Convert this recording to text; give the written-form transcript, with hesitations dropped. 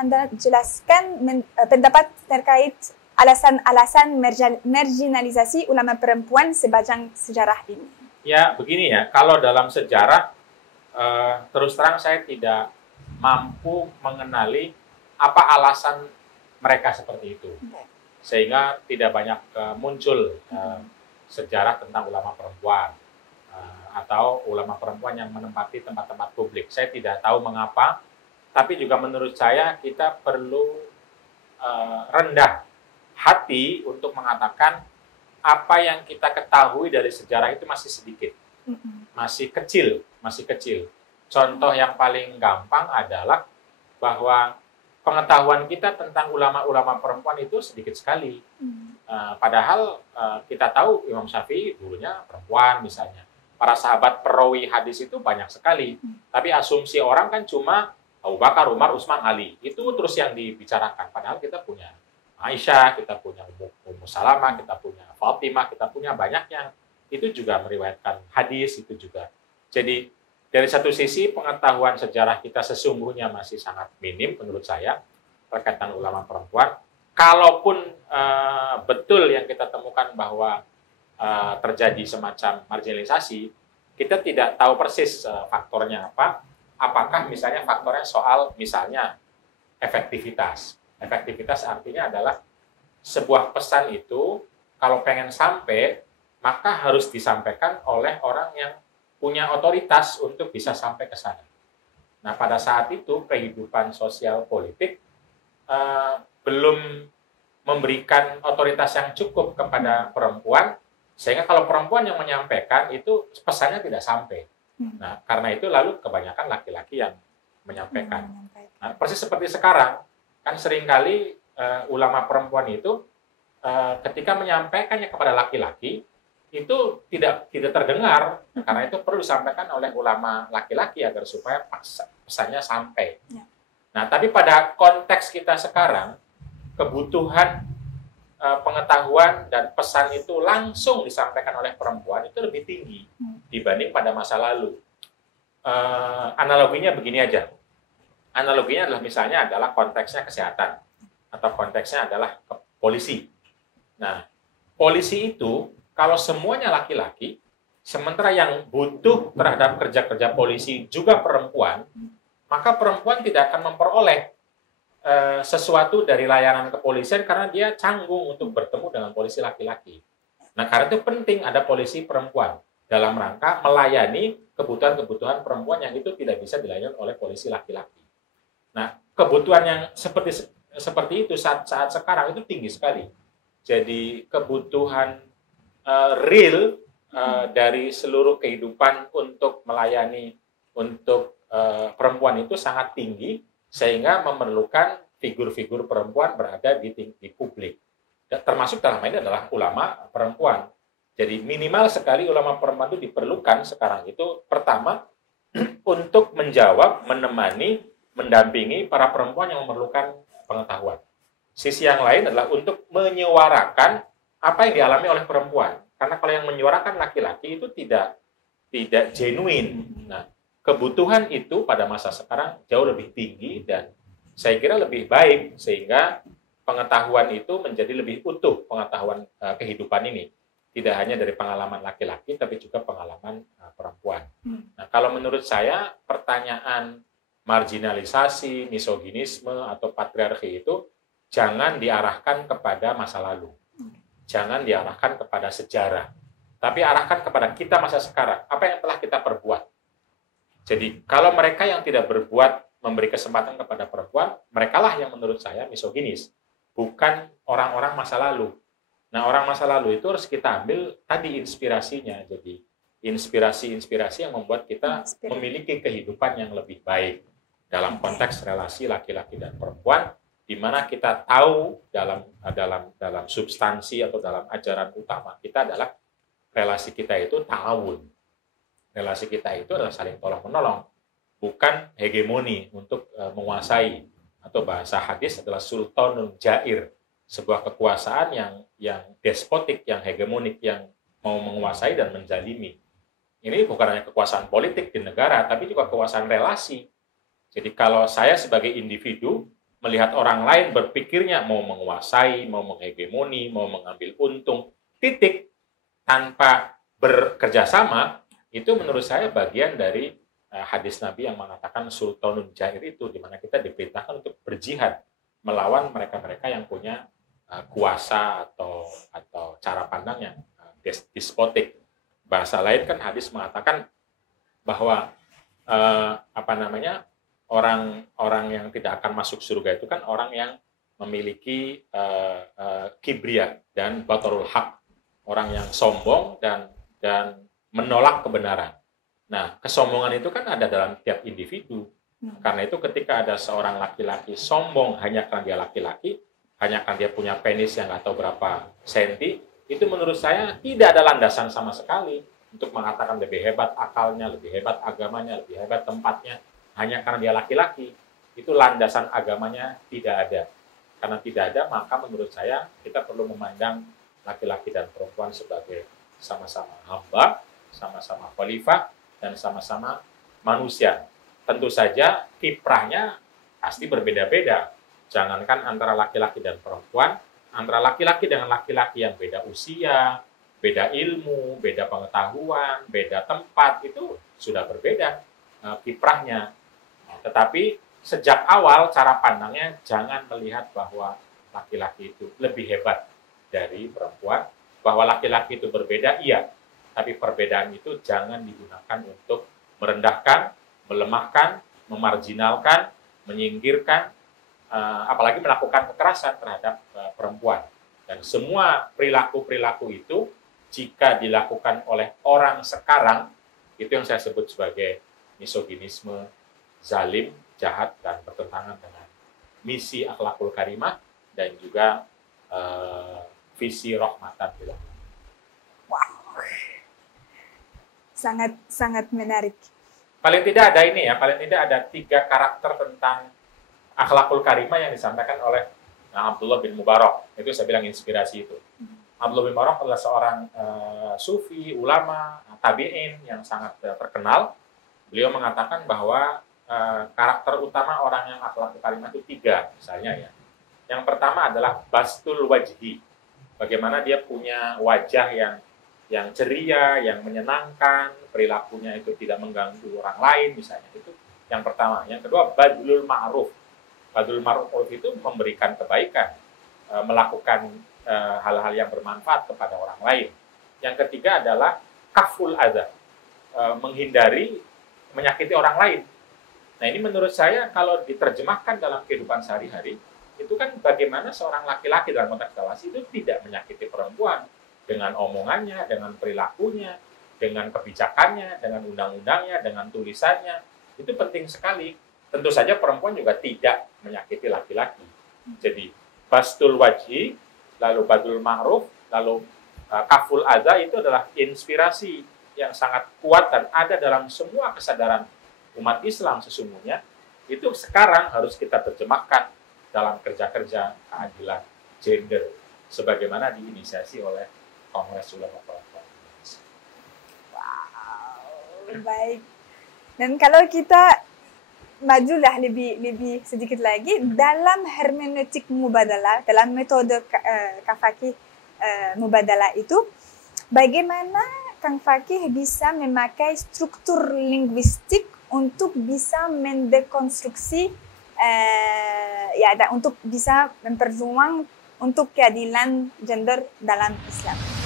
Anda jelaskan pendapat terkait alasan-alasan marginalisasi ulama perempuan sepanjang sejarah ini? Ya, begini ya, kalau dalam sejarah, terus terang saya tidak mampu mengenali apa alasan mereka seperti itu. Sehingga tidak banyak muncul sejarah tentang ulama perempuan atau ulama perempuan yang menempati tempat-tempat publik. Saya tidak tahu mengapa, tapi juga menurut saya kita perlu rendah hati untuk mengatakan apa yang kita ketahui dari sejarah itu masih sedikit, masih kecil. Contoh yang paling gampang adalah bahwa pengetahuan kita tentang ulama-ulama perempuan itu sedikit sekali. Padahal kita tahu Imam Syafi'i dulunya perempuan misalnya. Para sahabat perawi hadis itu banyak sekali. Tapi asumsi orang kan cuma Abu Bakar, Umar, Utsman, Ali. Itu terus yang dibicarakan. Padahal kita punya Aisyah, kita punya Ummu Salamah, kita punya Fatimah, kita punya banyaknya. Itu juga meriwayatkan hadis, itu juga. Jadi dari satu sisi pengetahuan sejarah kita sesungguhnya masih sangat minim menurut saya terkait dengan ulama perempuan. Kalaupun betul yang kita temukan bahwa terjadi semacam marginalisasi, kita tidak tahu persis faktornya apa. Apakah misalnya faktornya soal misalnya efektivitas. Efektivitas artinya adalah sebuah pesan itu kalau pengen sampai, maka harus disampaikan oleh orang yang punya otoritas untuk bisa sampai ke sana. Nah, pada saat itu kehidupan sosial politik belum memberikan otoritas yang cukup kepada perempuan, sehingga kalau perempuan yang menyampaikan itu pesannya tidak sampai. Nah, karena itu lalu kebanyakan laki-laki yang menyampaikan. Nah, persis seperti sekarang, kan seringkali ulama perempuan itu ketika menyampaikannya kepada laki-laki, itu tidak terdengar, karena itu perlu disampaikan oleh ulama laki-laki agar supaya pesannya sampai. Nah, tapi pada konteks kita sekarang, kebutuhan pengetahuan dan pesan itu langsung disampaikan oleh perempuan itu lebih tinggi dibanding pada masa lalu. Analoginya begini aja. Analoginya adalah misalnya adalah konteksnya kesehatan atau konteksnya adalah polisi. Nah, polisi itu kalau semuanya laki-laki, sementara yang butuh terhadap kerja-kerja polisi juga perempuan, maka perempuan tidak akan memperoleh sesuatu dari layanan kepolisian karena dia canggung untuk bertemu dengan polisi laki-laki. Nah, karena itu penting ada polisi perempuan dalam rangka melayani kebutuhan-kebutuhan perempuan yang itu tidak bisa dilayani oleh polisi laki-laki. Nah, kebutuhan yang seperti itu saat sekarang itu tinggi sekali. Jadi kebutuhan real dari seluruh kehidupan untuk melayani untuk perempuan itu sangat tinggi, sehingga memerlukan figur-figur perempuan berada di publik. Termasuk dalam ini adalah ulama perempuan. Jadi minimal sekali ulama perempuan itu diperlukan sekarang itu pertama untuk menjawab, menemani, mendampingi para perempuan yang memerlukan pengetahuan. Sisi yang lain adalah untuk menyuarakan apa yang dialami oleh perempuan. Karena kalau yang menyuarakan laki-laki itu tidak genuine. Nah, kebutuhan itu pada masa sekarang jauh lebih tinggi dan saya kira lebih baik sehingga pengetahuan itu menjadi lebih utuh, pengetahuan kehidupan ini. Tidak hanya dari pengalaman laki-laki tapi juga pengalaman perempuan. Nah, kalau menurut saya pertanyaan marginalisasi, misoginisme atau patriarki itu jangan diarahkan kepada masa lalu. Jangan diarahkan kepada sejarah. Tapi arahkan kepada kita masa sekarang. Apa yang telah kita perbuat? Jadi kalau mereka yang tidak berbuat memberi kesempatan kepada perempuan, merekalah yang menurut saya misoginis, bukan orang-orang masa lalu. Nah, orang masa lalu itu harus kita ambil tadi inspirasinya. Jadi inspirasi-inspirasi yang membuat kita memiliki kehidupan yang lebih baik dalam konteks relasi laki-laki dan perempuan, di mana kita tahu dalam substansi atau dalam ajaran utama kita adalah relasi kita itu ta'awun. Relasi kita itu adalah saling tolong-menolong, bukan hegemoni untuk menguasai, atau bahasa hadis adalah sultanul jair, sebuah kekuasaan yang despotik, yang hegemonik, yang mau menguasai dan menzalimi. Ini bukan hanya kekuasaan politik di negara, tapi juga kekuasaan relasi. Jadi kalau saya sebagai individu melihat orang lain berpikirnya mau menguasai, mau menghegemoni, mau mengambil untung, titik, tanpa bekerja sama, itu menurut saya bagian dari hadis Nabi yang mengatakan sultanun jair itu, di mana kita diperintahkan untuk berjihad melawan mereka-mereka yang punya kuasa atau cara pandang yang despotik. Bahasa lain kan hadis mengatakan bahwa orang yang tidak akan masuk surga itu kan orang yang memiliki kibria dan batarul haq, orang yang sombong dan menolak kebenaran. Nah, kesombongan itu kan ada dalam tiap individu. Karena itu ketika ada seorang laki-laki sombong hanya karena dia laki-laki, hanya karena dia punya penis yang nggak tahu berapa senti, itu menurut saya tidak ada landasan sama sekali untuk mengatakan lebih hebat akalnya, lebih hebat agamanya, lebih hebat tempatnya, hanya karena dia laki-laki. Itu landasan agamanya tidak ada. Karena tidak ada, maka menurut saya kita perlu memandang laki-laki dan perempuan sebagai sama-sama hamba, sama-sama khalifah, dan sama-sama manusia. Tentu saja kiprahnya pasti berbeda-beda. Jangankan antara laki-laki dan perempuan, antara laki-laki dengan laki-laki yang beda usia, beda ilmu, beda pengetahuan, beda tempat, itu sudah berbeda kiprahnya. Tetapi sejak awal cara pandangnya jangan melihat bahwa laki-laki itu lebih hebat dari perempuan, bahwa laki-laki itu berbeda, iya. Tapi perbedaan itu jangan digunakan untuk merendahkan, melemahkan, memarginalkan, menyingkirkan, apalagi melakukan kekerasan terhadap perempuan. Dan semua perilaku-perilaku itu, jika dilakukan oleh orang sekarang, itu yang saya sebut sebagai misoginisme, zalim, jahat, dan bertentangan dengan misi akhlakul karimah, dan juga visi rahmatan lil alamin. Wow. Sangat menarik. Paling tidak ada ini ya, paling tidak ada 3 karakter tentang akhlakul karimah yang disampaikan oleh Abdullah bin Mubarak. Itu saya bilang inspirasi itu. Abdullah bin Mubarak adalah seorang sufi, ulama, tabi'in yang sangat terkenal. Beliau mengatakan bahwa karakter utama orang yang akhlakul karimah itu 3 misalnya ya. Yang pertama adalah bastul wajhi. Bagaimana dia punya wajah yang ceria, yang menyenangkan, perilakunya itu tidak mengganggu orang lain misalnya. Itu yang pertama. Yang kedua, badlul ma'ruf. Badlul ma'ruf itu memberikan kebaikan, melakukan hal-hal yang bermanfaat kepada orang lain. Yang ketiga adalah kaful adza, menghindari menyakiti orang lain. Nah, ini menurut saya kalau diterjemahkan dalam kehidupan sehari-hari, itu kan bagaimana seorang laki-laki dalam konteks relasi itu tidak menyakiti perempuan dengan omongannya, dengan perilakunya, dengan kebijakannya, dengan undang-undangnya, dengan tulisannya. Itu penting sekali. Tentu saja perempuan juga tidak menyakiti laki-laki. Jadi, bastul wajhi, lalu badul ma'ruf, lalu kaful adza itu adalah inspirasi yang sangat kuat dan ada dalam semua kesadaran umat Islam sesungguhnya. Itu sekarang harus kita terjemahkan dalam kerja-kerja keadilan gender sebagaimana diinisiasi oleh Kongres Ulama Perempuan Indonesia. Wow, baik. Dan kalau kita majulah lebih sedikit lagi dalam hermeneutik mubadalah, dalam metode Kang mubadalah itu, bagaimana Kang Fakih bisa memakai struktur linguistik untuk bisa mendekonstruksi dan untuk bisa memperjuang untuk keadilan gender dalam Islam.